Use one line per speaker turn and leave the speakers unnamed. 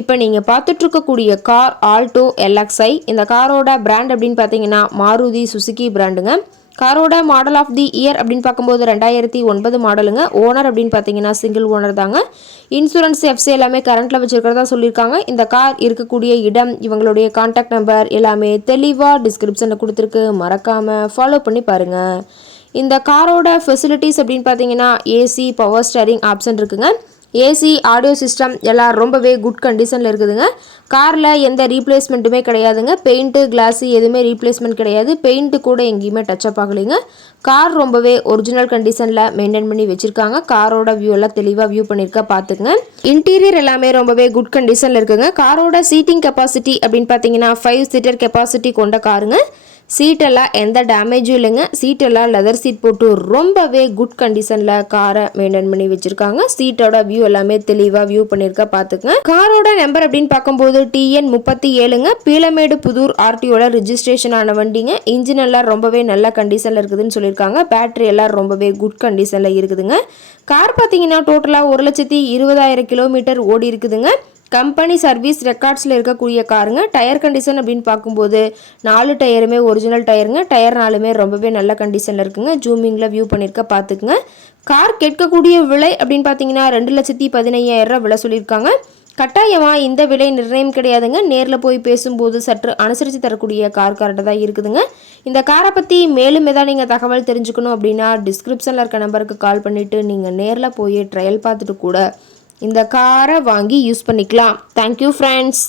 இப்போ நீங்கள் பார்த்துட்ருக்கக்கூடிய car Alto LXI இந்த காரோட பிராண்ட் அப்படின்னு பார்த்தீங்கன்னா மாருதி சுசுகி பிராண்டுங்க காரோட மாடல் ஆஃப் தி இயர் அப்படின்னு பார்க்கும்போது ரெண்டாயிரத்தி ஒன்பது மாடலுங்க ஓனர் அப்படின்னு பார்த்தீங்கன்னா சிங்கிள் ஓனர் தாங்க. இன்சூரன்ஸ் எஃப்சி எல்லாமே கரண்ட்டில் வச்சுருக்கிறதா சொல்லியிருக்காங்க. இந்த கார் இருக்கக்கூடிய இடம் இவங்களுடைய கான்டாக்ட் நம்பர் எல்லாமே தெளிவாக டிஸ்கிரிப்ஷனில் கொடுத்துருக்கு. மறக்காமல் ஃபாலோ பண்ணி பாருங்கள் இந்த காரோட ஃபெசிலிட்டிஸ் அப்படின்னு பார்த்தீங்கன்னா ஏசி பவர் ஸ்டேரிங் ஆப்ஷன் இருக்குங்க. ஏசி ஆடியோ சிஸ்டம் எல்லாம் ரொம்பவே குட் கண்டிஷனில் இருக்குதுங்க. காரில் எந்த ரீப்ளேஸ்மெண்ட்டுமே கிடையாதுங்க. பெயிண்ட்டு கிளாஸு எதுவுமே ரீப்ளேஸ்மெண்ட் கிடையாது. பெயிண்ட்டு கூட எங்கேயுமே டச்சப் ஆகலைங்க. கார் ரொம்பவே ஒரிஜினல் கண்டிஷனில் மெயின்டைன் பண்ணி வச்சுருக்காங்க. காரோட வியூ எல்லாம் தெளிவாக வியூ பண்ணியிருக்கா பார்த்துக்குங்க இன்டீரியர் எல்லாமே ரொம்பவே குட் கண்டிஷனில் இருக்குங்க. காரோட சீட்டிங் கெப்பாசிட்டி அப்படின்னு பார்த்தீங்கன்னா ஃபைவ் சீட்டர் கெப்பாசிட்டி கொண்ட காருங்க சீட்டெல்லாம் எந்த டேமேஜும் இல்லைங்க. சீட்டெல்லாம் லெதர் சீட் போட்டு ரொம்பவே குட் கண்டிஷனில் காரை மெயின்டைன் பண்ணி வச்சுருக்காங்க. சீட்டோட வியூ எல்லாமே தெளிவாக வியூ பண்ணியிருக்க பார்த்துக்கங்க காரோட நம்பர் அப்படின்னு பார்க்கும்போது டிஎன் முப்பத்தி ஏழுங்க. பீலமேடு புதூர் ஆர்டிஓட ரிஜிஸ்ட்ரேஷன் ஆன வண்டிங்க. இன்ஜின் எல்லாம் ரொம்பவே நல்ல கண்டிஷனில் இருக்குதுன்னு சொல்லியிருக்காங்க பேட்டரி எல்லாம் ரொம்பவே குட் கண்டிஷனில் இருக்குதுங்க. கார் பார்த்தீங்கன்னா டோட்டலாக ஒரு லட்சத்தி இருபதாயிரம் கிலோமீட்டர் ஓடி இருக்குதுங்க. கம்பெனி சர்வீஸ் ரெக்கார்ட்ஸில் இருக்கக்கூடிய காருங்க. டயர் கண்டிஷன் அப்படின்னு பார்க்கும்போது நாலு டயருமே ஒரிஜினல் டயருங்க. டயர் நாலுமே ரொம்பவே நல்ல கண்டிஷனில் இருக்குங்க. ஜூமிங்கில் வியூ பண்ணியிருக்க பார்த்துக்குங்க. கார் கேட்கக்கூடிய விலை அப்படின்னு பார்த்தீங்கன்னா ரெண்டு லட்சத்தி பதினையாயிரம் விலை சொல்லியிருக்காங்க. கட்டாயமாக இந்த விலை நிர்ணயம் கிடையாதுங்க. நேரில் போய் பேசும்போது சற்று அனுசரித்து தரக்கூடிய கார் கரெக்டாக தான் இருக்குதுங்க. இந்த காரை பற்றி மேலும் எதாவது நீங்கள் தகவல் தெரிஞ்சுக்கணும் அப்படின்னா டிஸ்கிரிப்ஷனில் இருக்க நம்பருக்கு கால் பண்ணிவிட்டு நீங்கள் நேரில் போய் ட்ரையல் பார்த்துட்டு கூட இந்த காரை வாங்கி யூஸ் பண்ணிக்கலாம். Thank you friends